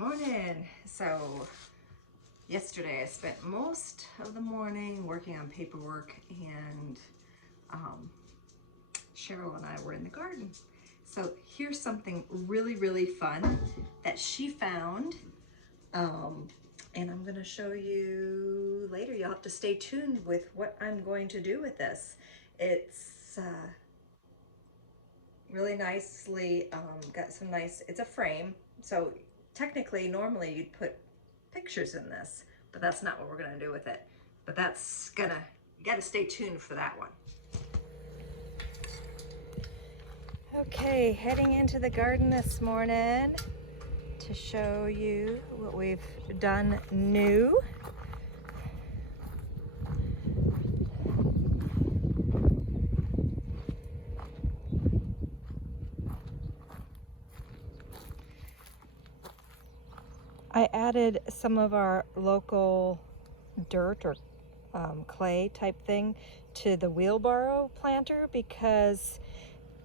Morning. So yesterday I spent most of the morning working on paperwork, and Cheryl and I were in the garden. So here's something really fun that she found, and I'm gonna show you later. You'll have to stay tuned with what I'm going to do with this. It's really nicely got some nice, it's a frame, so technically normally you'd put pictures in this, but that's not what we're gonna do with it. But you gotta stay tuned for that one. Okay, heading into the garden this morning to show you what we've done new. I added some of our local dirt or clay type thing to the wheelbarrow planter because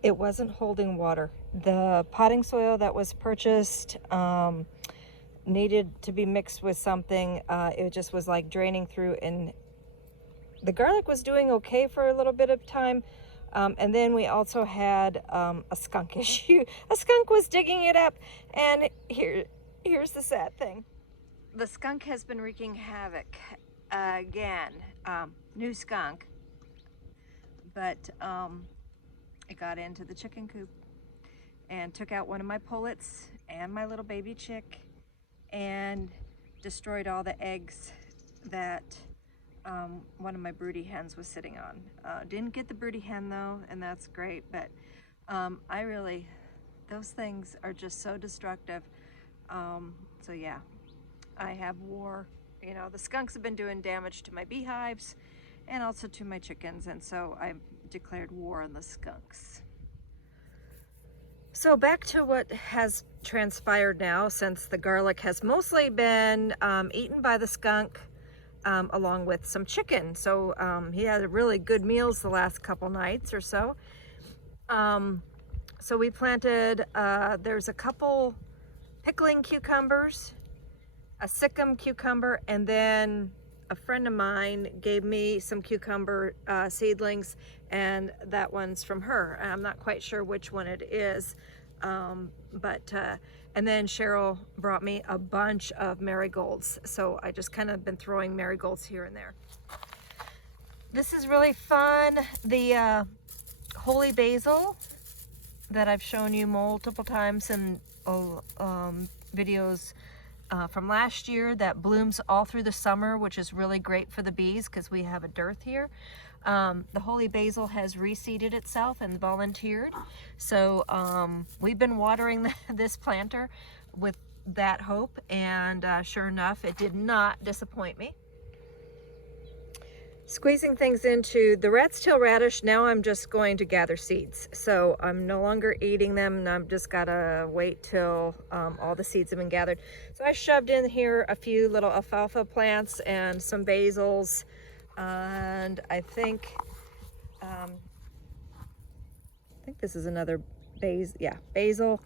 it wasn't holding water. The potting soil that was purchased needed to be mixed with something. It just was like draining through, and the garlic was doing okay for a little bit of time. And then we also had a skunk issue. A skunk was digging it up, and here's the sad thing. The skunk has been wreaking havoc again. New skunk, but it got into the chicken coop and took out one of my pullets and my little baby chick and destroyed all the eggs that one of my broody hens was sitting on. Didn't get the broody hen though, and that's great, but those things are just so destructive. So yeah, I have war. You know, the skunks have been doing damage to my beehives and also to my chickens, and so I declared war on the skunks. So back to what has transpired now, since the garlic has mostly been eaten by the skunk along with some chicken. So he had really good meals the last couple nights or so. So we planted, there's a couple pickling cucumbers, a sikkim cucumber, and then a friend of mine gave me some cucumber seedlings, and that one's from her. I'm not quite sure which one it is, and then Cheryl brought me a bunch of marigolds, so I just kind of been throwing marigolds here and there. This is really fun. The holy basil that I've shown you multiple times in videos from last year, that blooms all through the summer, which is really great for the bees because we have a dearth here. The holy basil has reseeded itself and volunteered, so we've been watering this planter with that hope, and sure enough, it did not disappoint me. Squeezing things into the rat's tail radish, now I'm just going to gather seeds. So I'm no longer eating them, and I've just gotta wait till all the seeds have been gathered. So I shoved in here a few little alfalfa plants and some basils, and I think this is another basil,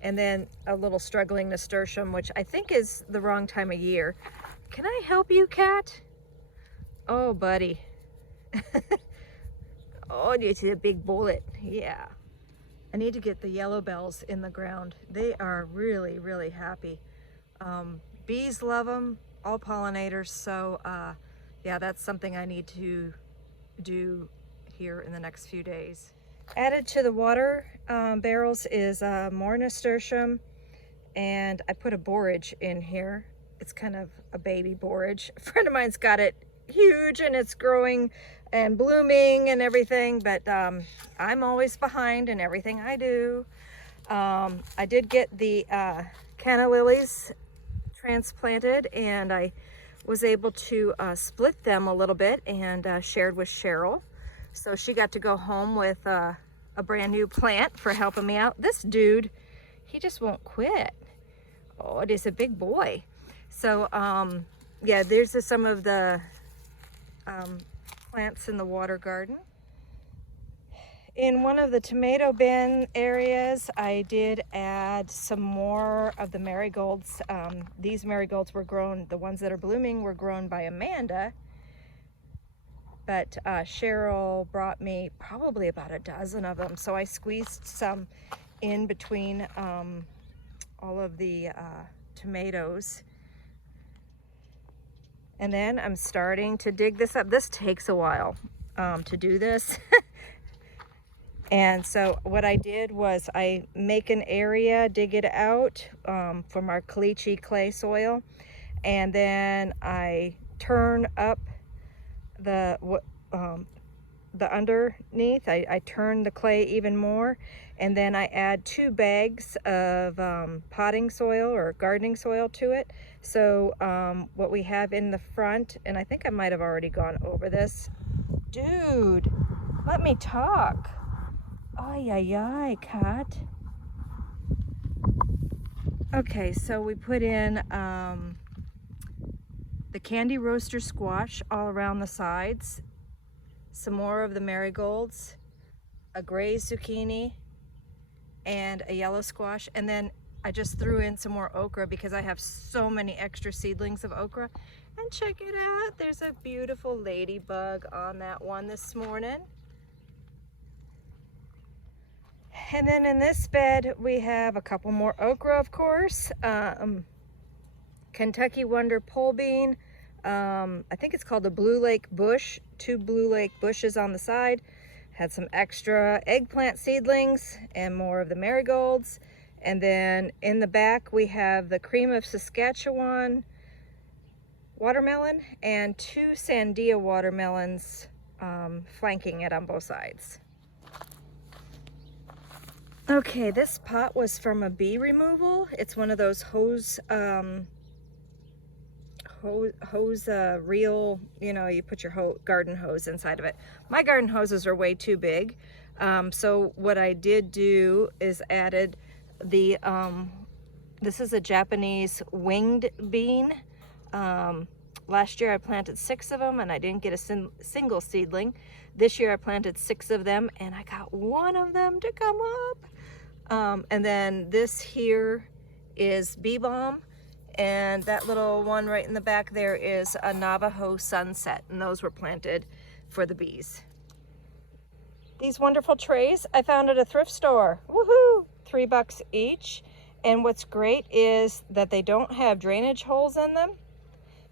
and then a little struggling nasturtium, which I think is the wrong time of year. Can I help you, cat? Oh, buddy. Oh, this is a big bullet. Yeah. I need to get the yellow bells in the ground. They are really happy. Bees love them, all pollinators. So yeah, that's something I need to do here in the next few days. Added to the water barrels is more nasturtium, and I put a borage in here. It's kind of a baby borage. A friend of mine's got it huge, and it's growing and blooming and everything, but I'm always behind in everything I do. I did get the canna lilies transplanted, and I was able to split them a little bit and shared with Cheryl, so she got to go home with a brand new plant for helping me out. This dude, he just won't quit. Oh, it is a big boy. So yeah, there's some of the plants in the water garden. In one of the tomato bin areas, I did add some more of the marigolds. These marigolds were grown, the ones that are blooming were grown by Amanda, but Cheryl brought me probably about a dozen of them. So I squeezed some in between all of the tomatoes. And then I'm starting to dig this up. This takes a while to do this. And so what I did was I make an area, dig it out from our caliche clay soil, and then I turn up the underneath. I turn the clay even more, and then I add 2 bags of potting soil or gardening soil to it. So what we have in the front, and I think I might have already gone over this. Dude, let me talk. Ay, ay, ay, cat. Okay, so we put in the candy roaster squash all around the sides, some more of the marigolds, a gray zucchini, and a yellow squash. And then I just threw in some more okra because I have so many extra seedlings of okra. And check it out, there's a beautiful ladybug on that one this morning. And then in this bed, we have a couple more okra, of course. Kentucky Wonder pole bean. I think it's called a Blue Lake bush. 2 Blue Lake bushes on the side. Had some extra eggplant seedlings and more of the marigolds. And then in the back, we have the Cream of Saskatchewan watermelon and 2 Sandia watermelons flanking it on both sides. Okay, this pot was from a bee removal. It's one of those hose reel, you know, you put your garden hose inside of it. My garden hoses are way too big. So what I did do is added the, this is a Japanese winged bean. Last year I planted 6 of them and I didn't get a single seedling. This year I planted 6 of them and I got 1 of them to come up. And then this here is bee balm, and that little one right in the back there is a Navajo sunset, and those were planted for the bees. These wonderful trays I found at a thrift store. Woohoo! $3 each. And what's great is that they don't have drainage holes in them,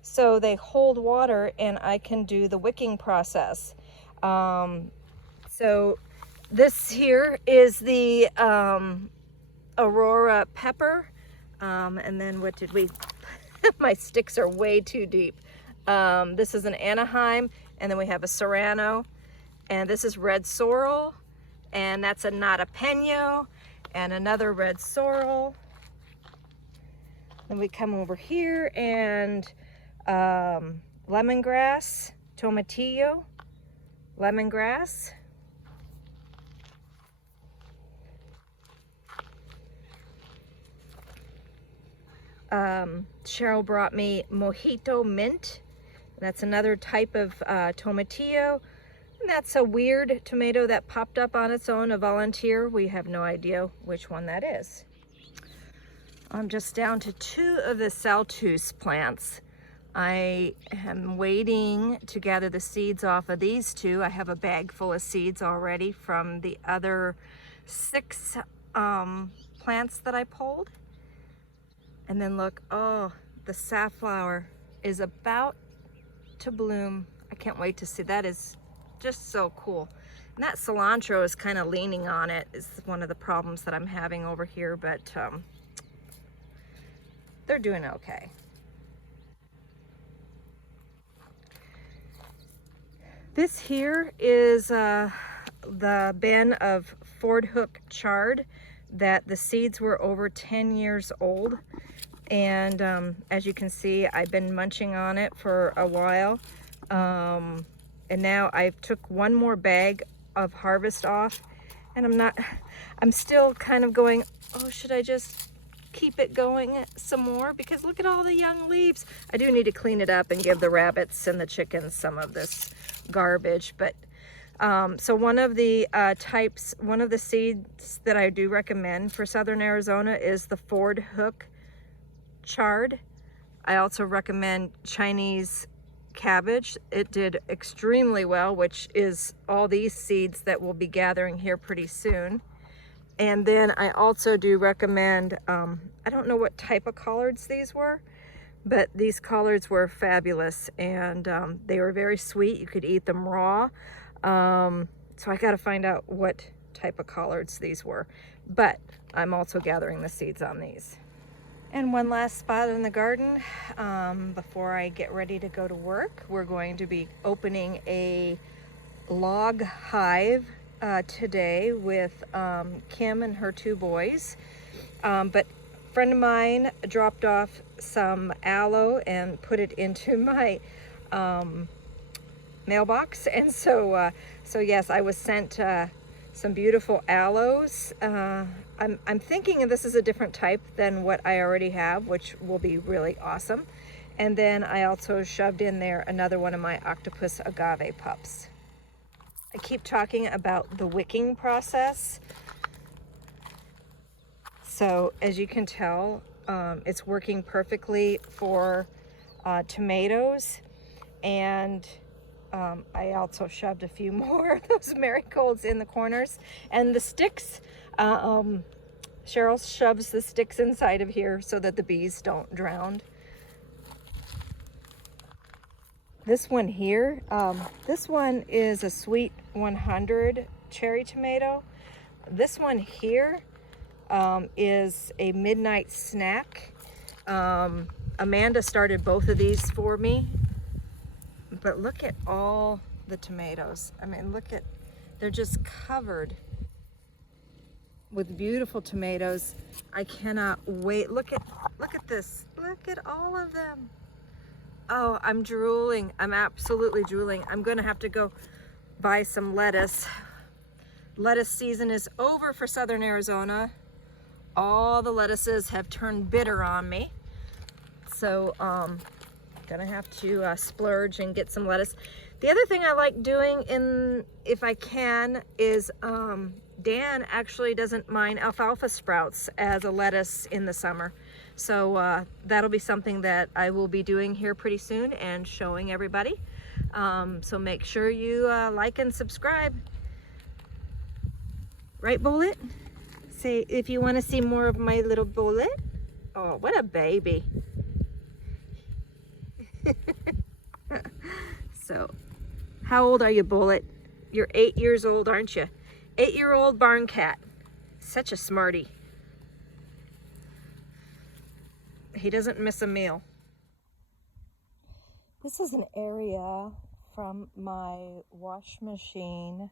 so they hold water and I can do the wicking process. So this here is the Aurora pepper, and then what did we, my sticks are way too deep. This is an Anaheim, and then we have a Serrano, and this is red sorrel, and that's a Nata Peño, and another red sorrel. Then we come over here and lemongrass, tomatillo, lemongrass. Cheryl brought me mojito mint. That's another type of tomatillo. And that's a weird tomato that popped up on its own, a volunteer. We have no idea which one that is. I'm just down to 2 of the Saltus plants. I am waiting to gather the seeds off of these 2. I have a bag full of seeds already from the other 6 plants that I pulled. And then look, oh, the safflower is about to bloom. I can't wait to see. That is just so cool. And that cilantro is kind of leaning on it. Is one of the problems that I'm having over here, but they're doing okay. This here is the bin of Ford Hook chard that the seeds were over 10 years old. And as you can see, I've been munching on it for a while. And now I took 1 more bag of harvest off, and I'm still kind of going, oh, should I just keep it going some more? Because look at all the young leaves. I do need to clean it up and give the rabbits and the chickens some of this garbage, but So one of the one of the seeds that I do recommend for southern Arizona is the Ford Hook chard. I also recommend Chinese cabbage. It did extremely well, which is all these seeds that we'll be gathering here pretty soon. And then I also do recommend, I don't know what type of collards these were, but these collards were fabulous, and they were very sweet. You could eat them raw. So I got to find out what type of collards these were, but I'm also gathering the seeds on these. And one last spot in the garden before I get ready to go to work. We're going to be opening a log hive today with Kim and her 2 boys. But a friend of mine dropped off some aloe and put it into my mailbox, and so yes, I was sent some beautiful aloes. I'm thinking this is a different type than what I already have, which will be really awesome. And then I also shoved in there another one of my octopus agave pups. I keep talking about the wicking process. So as you can tell, it's working perfectly for tomatoes. And I also shoved a few more of those marigolds in the corners. And the sticks, Cheryl shoves the sticks inside of here so that the bees don't drown. This one here, this one is a Sweet 100 cherry tomato. This one here is a midnight snack. Amanda started both of these for me. But look at all the tomatoes. I mean, look at, they're just covered with beautiful tomatoes. I cannot wait. Look at this. Look at all of them. Oh, I'm drooling. I'm absolutely drooling. I'm gonna have to go buy some lettuce. Lettuce season is over for southern Arizona. All the lettuces have turned bitter on me. So, gonna have to splurge and get some lettuce. The other thing I like doing, if I can, is Dan actually doesn't mind alfalfa sprouts as a lettuce in the summer. So that'll be something that I will be doing here pretty soon and showing everybody. So make sure you like and subscribe. Right, Bullet? Say if you want to see more of my little Bullet. Oh, what a baby. So, how old are you, Bullet? You're 8 years old, aren't you? 8-year-old barn cat. Such a smarty. He doesn't miss a meal. This is an area from my wash machine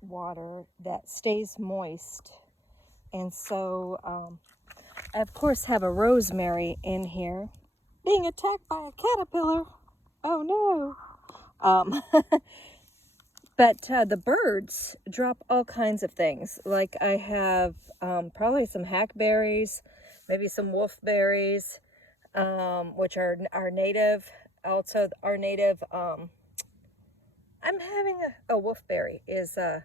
water that stays moist. And so, I of course have a rosemary in here. Being attacked by a caterpillar. Oh no. But the birds drop all kinds of things. Like I have probably some hackberries, maybe some wolfberries, which are native. Also, our native, I'm having a wolfberry is the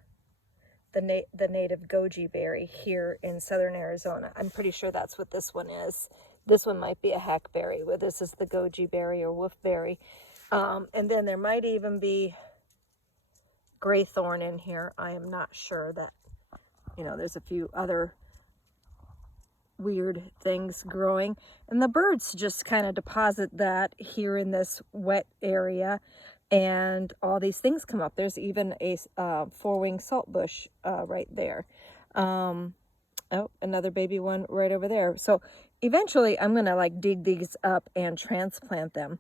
native goji berry here in southern Arizona. I'm pretty sure that's what this one is. This one might be a hackberry, but this is the goji berry or wolfberry. And then there might even be gray thorn in here. I am not sure. That, you know, there's a few other weird things growing. And the birds just kind of deposit that here in this wet area. And all these things come up. There's even a four-winged saltbush right there. Oh, another baby one right over there. So eventually I'm going to like dig these up and transplant them.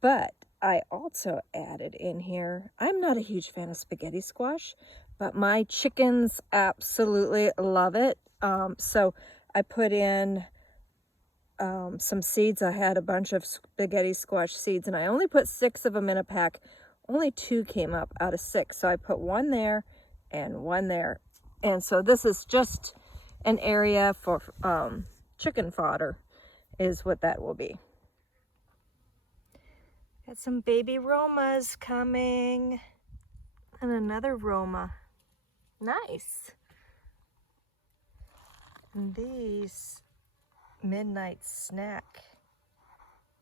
But I also added in here, I'm not a huge fan of spaghetti squash, but my chickens absolutely love it. So I put in some seeds. I had a bunch of spaghetti squash seeds, and I only put 6 of them in a pack. Only 2 came up out of 6. So I put 1 there and 1 there. And so this is just an area for chicken fodder is what that will be. Got some baby Romas coming. And another Roma. Nice. And these midnight snack.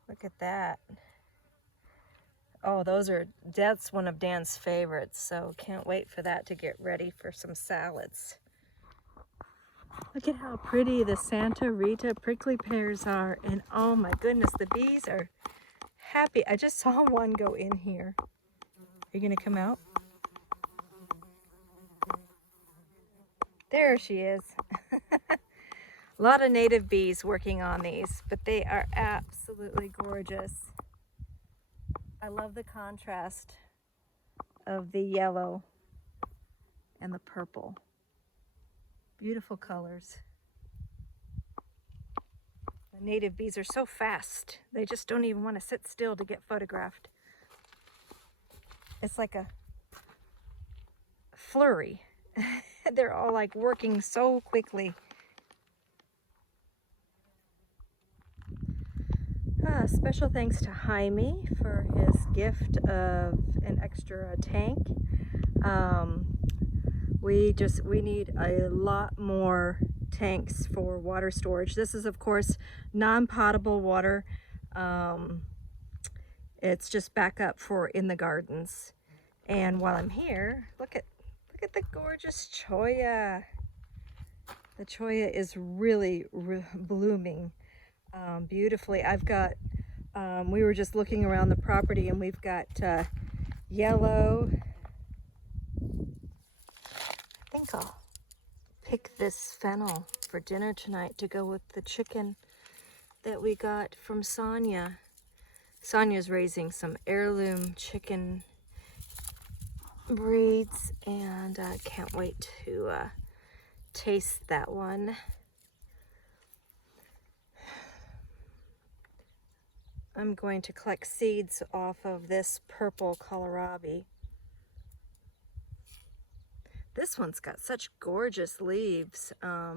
Look at that. Oh, that's one of Dan's favorites, so can't wait for that to get ready for some salads. Look at how pretty the Santa Rita prickly pears are, and oh my goodness, the bees are happy. I just saw one go in here. Are you gonna come out? There she is. A lot of native bees working on these, but they are absolutely gorgeous. I love the contrast of the yellow and the purple. Beautiful colors. The native bees are so fast. They just don't even want to sit still to get photographed. It's like a flurry. They're all like working so quickly. Special thanks to Jaime for his gift of an extra tank. We need a lot more tanks for water storage. This is of course non-potable water. It's just backup for in the gardens. And while I'm here, look at the gorgeous cholla. The cholla is really blooming beautifully. I've got we were just looking around the property, and we've got yellow. I think I'll pick this fennel for dinner tonight to go with the chicken that we got from Sonia. Sonia's raising some heirloom chicken breeds, and I can't wait to taste that one. I'm going to collect seeds off of this purple kohlrabi. This one's got such gorgeous leaves. I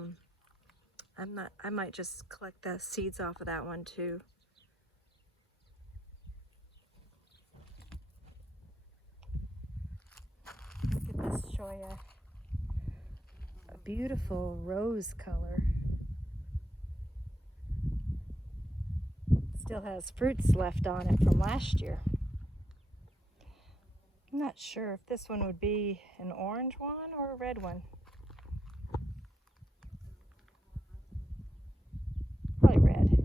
might just collect the seeds off of that one too. Look at this cholla. A beautiful rose color. Still has fruits left on it from last year. I'm not sure if this one would be an orange one or a red one. Probably red.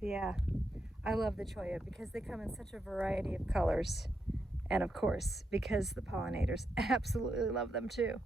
Yeah, I love the cholla because they come in such a variety of colors. And of course, because the pollinators absolutely love them too.